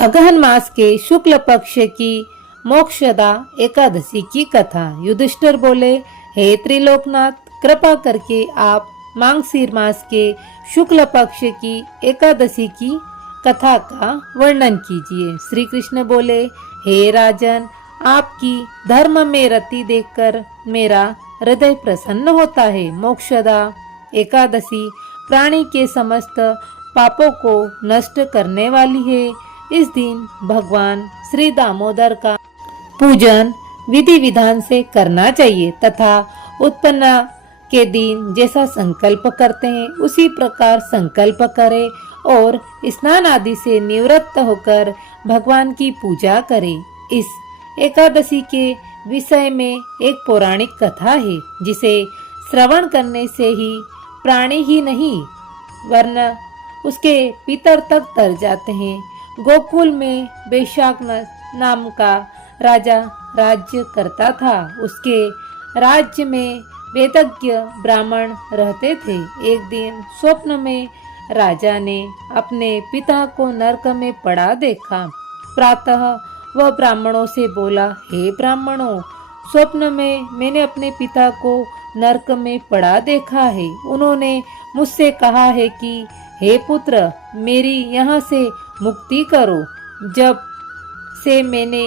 अगहन मास के शुक्ल पक्ष की मोक्षदा एकादशी की कथा। युधिष्ठिर बोले, हे त्रिलोकनाथ, कृपा करके आप मांगसीर मास के शुक्ल पक्ष की एकादशी की कथा का वर्णन कीजिए। श्री कृष्ण बोले, हे राजन, आपकी धर्म में रति देखकर मेरा हृदय प्रसन्न होता है। मोक्षदा एकादशी प्राणी के समस्त पापों को नष्ट करने वाली है। इस दिन भगवान श्री दामोदर का पूजन विधि विधान से करना चाहिए तथा उत्पन्न के दिन जैसा संकल्प करते हैं उसी प्रकार संकल्प करें और स्नान आदि से निवृत्त होकर भगवान की पूजा करें। इस एकादशी के विषय में एक पौराणिक कथा है जिसे श्रवण करने से ही प्राणी ही नहीं वरन उसके पितर तक तर जाते हैं। गोकुल में वैशाख नाम का राजा राज्य करता था। उसके राज्य में वेदज्ञ ब्राह्मण रहते थे। एक दिन स्वप्न में राजा ने अपने पिता को नरक में पड़ा देखा। प्रातः वह ब्राह्मणों से बोला, हे ब्राह्मणों, स्वप्न में मैंने अपने पिता को नरक में पड़ा देखा है। उन्होंने मुझसे कहा है कि हे पुत्र, मेरी यहाँ से मुक्ति करो। जब से मैंने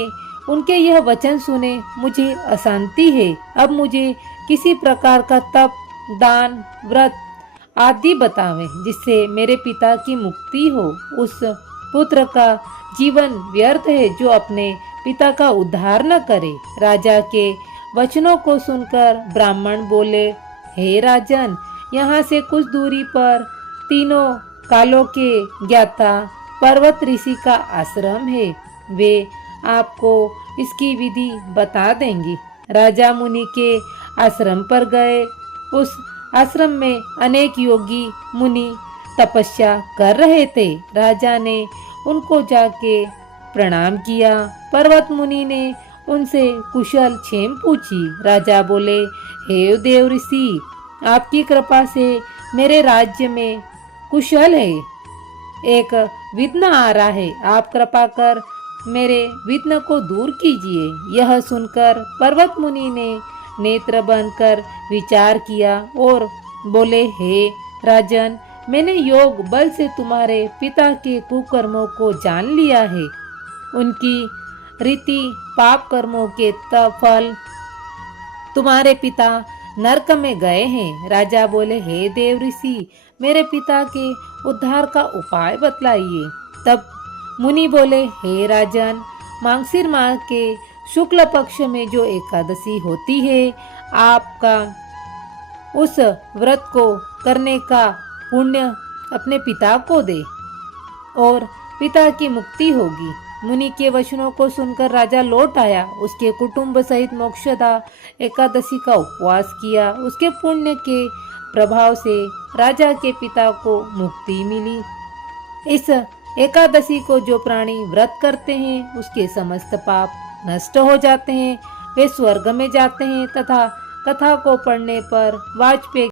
उनके यह वचन सुने मुझे अशांति है। अब मुझे किसी प्रकार का तप, दान, व्रत आदि बतावें जिससे मेरे पिता की मुक्ति हो। उस पुत्र का जीवन व्यर्थ है जो अपने पिता का उद्धार न करे। राजा के वचनों को सुनकर ब्राह्मण बोले, हे राजन, यहाँ से कुछ दूरी पर तीनों कालों के ज्ञाता पर्वत ऋषि का आश्रम है। वे आपको इसकी विधि बता देंगे। राजा मुनि के आश्रम पर गए। उस आश्रम में अनेक योगी मुनि तपस्या कर रहे थे। राजा ने उनको जाके प्रणाम किया। पर्वत मुनि ने उनसे कुशल क्षेम पूछी। राजा बोले, हे देव ऋषि, आपकी कृपा से मेरे राज्य में कुशल है। एक विघ्न आ रहा है, आप कृपा कर मेरे विघ्न को दूर कीजिए। यह सुनकर पर्वत मुनि ने नेत्र बंद कर विचार किया और बोले, हे राजन, मैंने योग बल से तुम्हारे पिता के कुकर्मों को जान लिया है। उनकी रीति पाप कर्मों के फल तुम्हारे पिता नरक में गए हैं। राजा बोले, हे देव ऋषि, मेरे पिता के उद्धार का उपाय बतलाइए। तब मुनि बोले, हे राजन, मांगसीर मास के शुक्ल पक्ष में जो एकादशी होती है, आपका उस व्रत को करने का पुण्य अपने पिता को दे और पिता की मुक्ति होगी। मुनि के वचनों को सुनकर राजा लौट आया। उसके कुटुंब सहित मोक्षदा एकादशी का उपवास किया। उसके पुण्य के प्रभाव से राजा के पिता को मुक्ति मिली। इस एकादशी को जो प्राणी व्रत करते हैं उसके समस्त पाप नष्ट हो जाते हैं। वे स्वर्ग में जाते हैं तथा कथा को पढ़ने पर वाजपेयी